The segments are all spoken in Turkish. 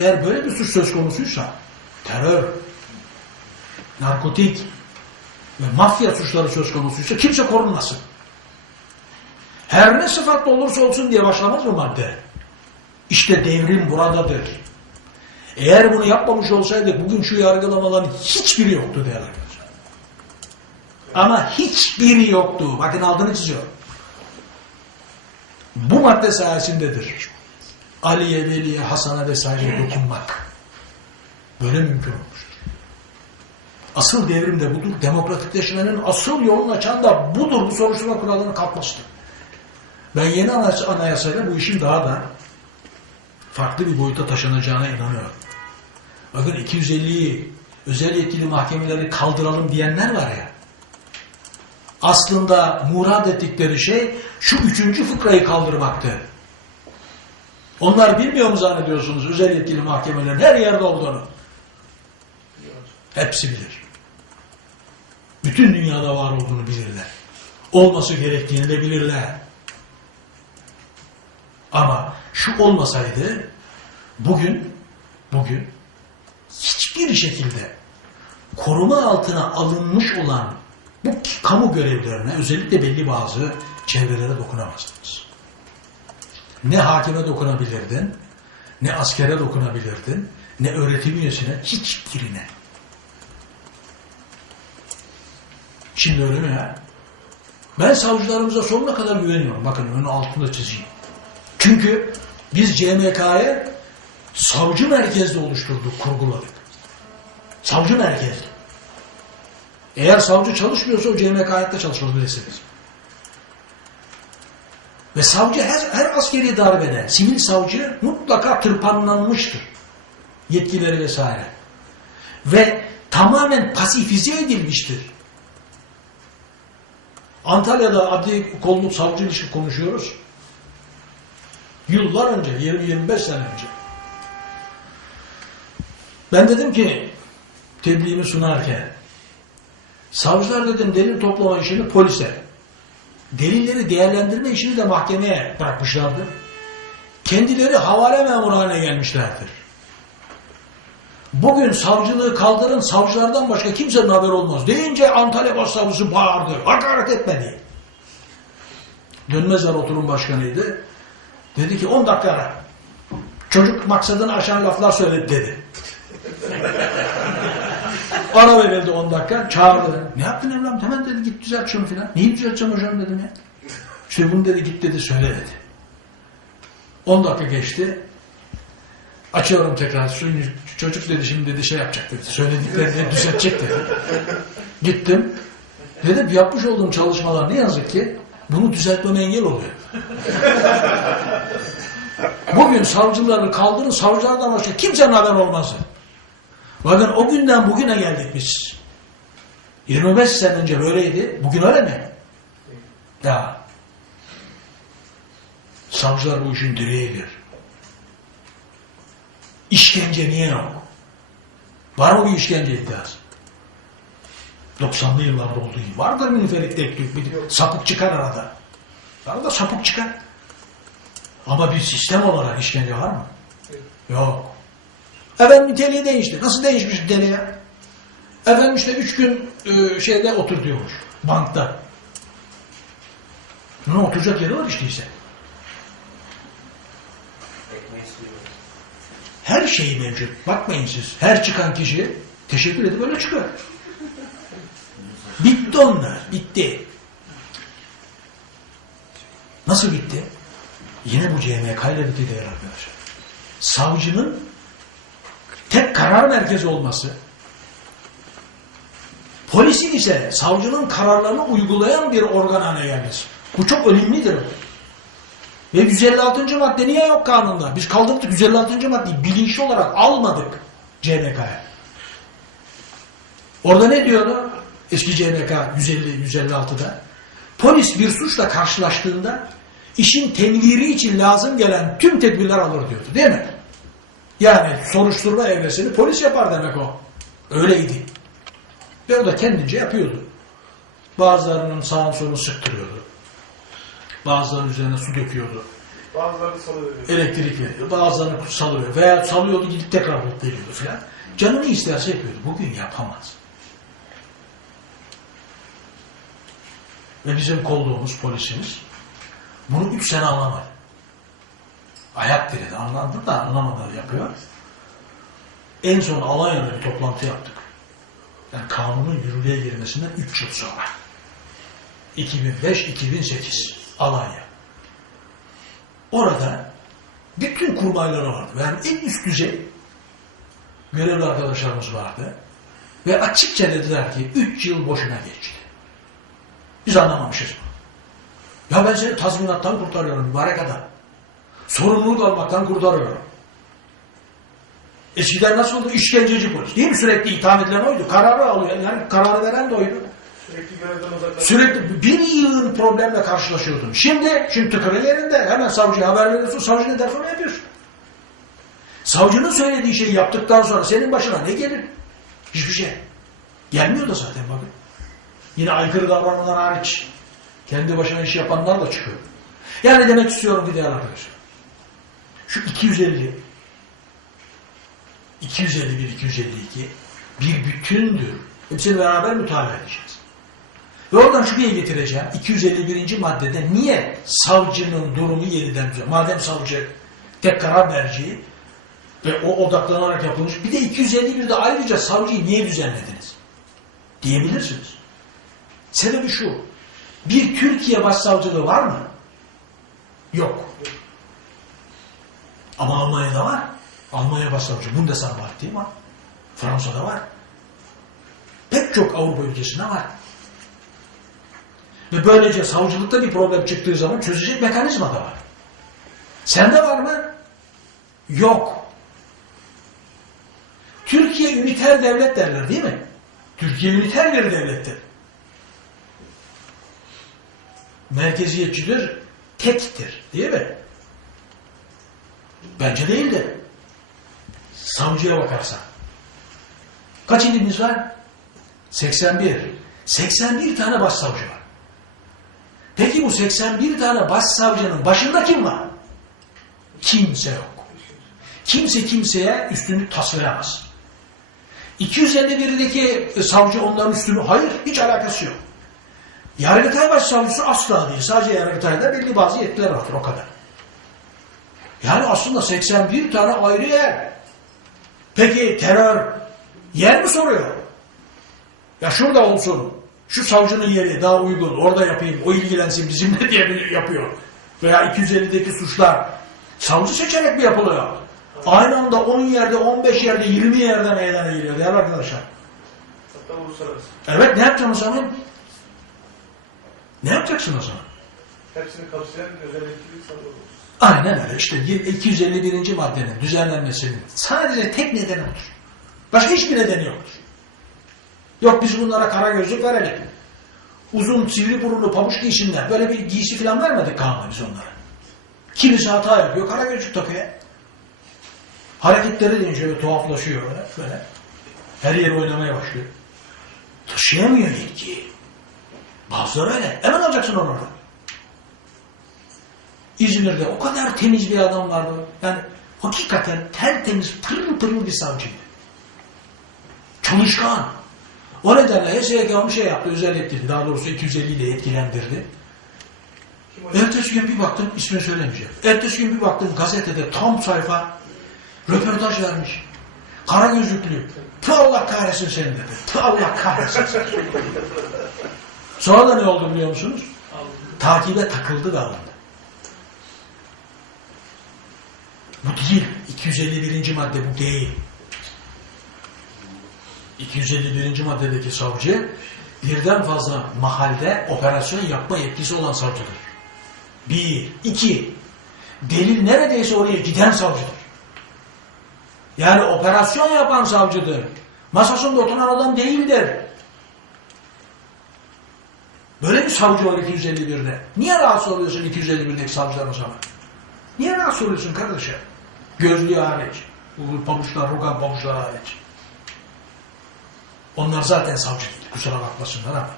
Eğer böyle bir suç söz konusuysa terör, narkotik ve mafya suçları söz konusuysa kimse korunmasın. Her ne sıfatla olursa olsun diye başlamaz mı madde? İşte devrim buradadır. Eğer bunu yapmamış olsaydık bugün şu yargılamaların hiçbiri yoktu değerli arkadaşlar. Ama hiçbiri yoktu. Bakın altını çiziyorum. Bu madde sayesindedir. Ali'ye, Veli'ye, Hasan'a vesaire dokunmak. Böyle mümkün olmuştur. Asıl devrim de budur. Demokratikleşmenin asıl yolunu açan da budur. Bu soruşturma kurallarının kalkmasıdır. Ben yeni anayasa- anayasayla bu işin daha da farklı bir boyuta taşınacağına inanıyorum. Bakın 250'yi özel yetkili mahkemeleri kaldıralım diyenler var ya. Aslında murad ettikleri şey şu üçüncü fıkrayı kaldırmaktı. Onlar bilmiyor mu zannediyorsunuz özel yetkili mahkemelerin her yerde olduğunu? Hepsi bilir. Bütün dünyada var olduğunu bilirler. Olması gerektiğini de bilirler. Ama şu olmasaydı bugün bugün hiçbir şekilde koruma altına alınmış olan bu kamu görevlerine özellikle belli bazı çevrelere dokunamazdınız. Ne hakime dokunabilirdin, ne askere dokunabilirdin, ne öğretim üyesine, hiçbirine. Şimdi öyle mi ya? Ben savcılarımıza sonuna kadar güveniyorum. Bakın önü altında çizeyim. Çünkü biz CMK'yı savcı merkezli oluşturduk, kurguladık. Savcı merkezli. Eğer savcı çalışmıyorsa o CMK hayatta çalışmaz bilesiniz. Ve savcı her, her askeri darbede sivil savcı mutlaka tırpanlanmıştır. Yetkileri vesaire. Ve tamamen pasifize edilmiştir. Antalya'da adli kolluk savcı ilişki konuşuyoruz. Yıllar önce, 20-25 sene önce. Ben dedim ki tebliğimi sunarken savcılar dedim delil toplama işini polise, delilleri değerlendirme işini de mahkemeye bırakmışlardı. Kendileri havale memuru haline gelmişlerdir. Bugün savcılığı kaldırın, savcılardan başka kimsenin haberi olmaz. Deyince Antalya Başsavcısı bağırdı, hakaret etmedi. Dönmezler oturum başkanıydı. Dedi ki 10 dakika ara. Çocuk maksadını aşan laflar söyledi dedi. Ara verildi 10 dakika. Çağırdı. beni. Ne yaptın evladım? Hemen dedi git düzelt şunu filan. Neyi düzelteceğim hocam dedim ya. İşte bunu dedi git dedi söyle dedi. 10 dakika geçti. Açıyorum tekrar. Şu çocuk dedi şimdi dedi şey yapacak dedi. Söylediklerini düzeltecek dedi. Gittim. Dedim yapmış olduğum çalışmalar ne yazık ki bunu düzeltmeme engel oluyor. Bugün savcıları kaldırın, savcılardan başka kimsenin haber olmaz. Bakın o günden bugüne geldik biz. 25 sene önce böyleydi. Bugün öyle mi? Ya. Savcılar bu işin direğidir. İşkence niye yok? Var mı bir işkence iddiası? 90'lı yıllarda olduğu gibi. Vardır münferit tek tük bir sapık çıkar arada. Arada sapık çıkar. Ama bir sistem olarak işkence var mı? Yok. Efendim niteliği değişti. Nasıl değişmiş niteliği? Efendim işte üç gün e, şeyde otur diyormuş. Bankta. Ne oturacak yeri var işte ise. Her şey mevcut. Bakmayın siz. Her çıkan kişi teşekkür edip öyle çıkıyor. Bitti onlar. Bitti. Nasıl bitti? Yine bu CMK ile bitti değerli arkadaşlar. Savcının tek karar merkezi olması, polisin ise savcının kararlarını uygulayan bir organ haline gelmesi. Bu çok önemlidir. Ve 156. madde niye yok kanunda? Biz kaldırdık 156. maddeyi bilinçli olarak almadık CMK'ya. Orada ne diyordu? Eski CMK 150-156'da. Polis bir suçla karşılaştığında işin temviri için lazım gelen tüm tedbirler alır diyordu değil mi? Yani soruşturma evresini polis yapar demek o. Öyleydi. Ve o da kendince yapıyordu. Bazılarının sağın solunu sıktırıyordu. Bazılarının üzerine su döküyordu. Bazıları salıveriyor. elektrik veriyor. Bazılarını salıyor. Veya salıyordu gidip tekrar bulup veriyordu filan. Canı ne isterse yapıyordu. Bugün yapamaz. Ve bizim kolluğumuz, polisimiz bunu üç sene anlamadı. Ayak diredi. Anladı da anlamadı yapıyor. En son Alanya'da bir toplantı yaptık. Yani kanunun yürürlüğe girmesinden 3 yıl sonra. 2005-2008 Alanya. Orada bütün kurmayları vardı. Yani en üst düzey görevli arkadaşlarımız vardı. Ve açıkça dediler ki 3 yıl boşuna geçti. Biz anlamamışız. Ya ben seni tazminattan kurtarıyorum mübarek adam. Sorumluluk almaktan kurtarıyorum. Eskiden nasıl oldu? İşkenceci polis. Değil mi? Sürekli itham edilen oydu. Kararı alıyor. Yani kararı veren de oydu. Sürekli görevden uzaklaşıyor. Sürekli bir yığın problemle karşılaşıyordun. Şimdi, şimdi tıkırı yerinde. Hemen savcıya haber veriyorsun. Savcı ne derse onu yapıyorsun. Savcının söylediği şeyi yaptıktan sonra senin başına ne gelir? Hiçbir şey. Gelmiyor da zaten bakın. Yine aykırı davrananlar hariç. Kendi başına iş yapanlar da çıkıyor. Yani demek istiyorum ki değerli arkadaşlar. Şu 250 251, 252 bir bütündür. Hepsini beraber mütalaa edeceğiz. Ve oradan şuraya getireceğim. 251. maddede niye savcının durumu yeniden düzen? Madem savcı tek karar merci ve o odaklanarak yapılmış. Bir de 251'de ayrıca savcıyı niye düzenlediniz? Diyebilirsiniz. Sebebi şu. Bir Türkiye başsavcılığı var mı? Yok. Ama Almanya'da var. Almanya başsavcı. Bundesanwalt var. Fransa'da var. Pek çok Avrupa ülkesinde var. Ve böylece savcılıkta bir problem çıktığı zaman çözecek mekanizma da var. Sende var mı? Yok. Türkiye üniter devlet derler değil mi? Türkiye üniter bir devlettir. Merkeziyetçidir, tektir değil mi? Bence değildir. Savcıya bakarsan. Kaç ilimiz var? 81. 81 tane başsavcı var. Peki bu 81 tane başsavcının başında kim var? Kimse yok. Kimse kimseye üstünlük taslayamaz. 251'deki savcı onların üstünü, hayır hiç alakası yok. Yargıtay Başsavcısı asla değil. Sadece Yargıtay'da belli bazı yetkiler vardır o kadar. Yani aslında 81 tane ayrı yer. Peki terör yer mi soruyor? Ya şurada olsun. Şu savcının yeri daha uygun. Orada yapayım. O ilgilensin bizimle diye yapıyor. Veya 250'deki suçlar. Savcı seçerek mi yapılıyor? Aynı anda 10 yerde, 15 yerde, 20 yerde meydana geliyor değerli arkadaşlar. Evet ne yapacaksın o? Ne yapacaksın o zaman? Hepsini kapsayan özel elektrikli sanırım. Aynen öyle. İşte 251. maddenin düzenlenmesinin sadece tek nedeni odur. Başka hiçbir nedeni yoktur. Yok biz bunlara kara gözlük verelim. Uzun sivri burunlu pabuç giysinler. Böyle bir giysi falan vermedik kanuna biz onlara. Kimisi hata yapıyor, kara gözlük takıyor. Hareketleri deyince şöyle tuhaflaşıyor böyle. böyle. Her yeri oynamaya başlıyor. Taşıyamıyor yetkiyi. Bazıları öyle. Hemen alacaksın onu. İzmir'de o kadar temiz bir adam vardı. Yani hakikaten tertemiz, pırıl pırıl bir savcıydı. Çalışkan. O nedenle HSYK bir şey yaptı, özel etkili. Daha doğrusu 250 ile etkilendirdi. Ertesi gün bir baktım, ismini söylemeyeceğim. Ertesi gün bir baktım gazetede tam sayfa röportaj vermiş. Kara gözlüklü. Tüh Allah kahretsin seni dedi. Tüh Allah kahretsin seni. Sonra da ne oldu biliyor musunuz? Takibe takıldı da alındı. Bu değil. 251. madde bu değil. 251. maddedeki savcı birden fazla mahalde operasyon yapma yetkisi olan savcıdır. Bir. iki. Delil neredeyse oraya giden savcıdır. Yani operasyon yapan savcıdır. Masasında oturan adam değildir. Böyle bir savcı var 251'de. Niye rahatsız oluyorsun 251'deki savcılar o zaman? Niye rahatsız oluyorsun kardeşim? Gözlüğü hariç. Bu pabuçlar, rugan pabuçlar hariç. Onlar zaten savcı değil. Kusura bakmasınlar ama.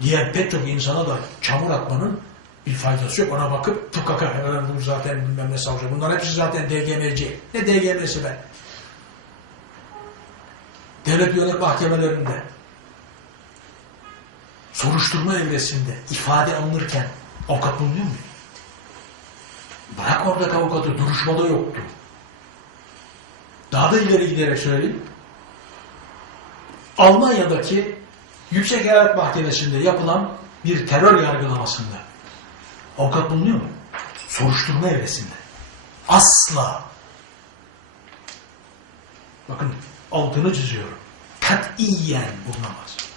Diğer pek çok insana da çamur atmanın bir faydası yok. Ona bakıp tukaka bu zaten bilmem ne savcı. Bunlar hepsi zaten DGM'ci. Ne DGM'si be? Devlet yönet mahkemelerinde soruşturma evresinde ifade alınırken avukat bulunuyor mu? Bırak oradaki avukatı duruşmada yoktu. Daha da ileri giderek söyleyeyim. Almanya'daki Yüksek Eyalet Mahkemesi'nde yapılan bir terör yargılamasında avukat bulunuyor mu? Soruşturma evresinde. Asla. Bakın altını çiziyorum. Katiyen bulunamaz.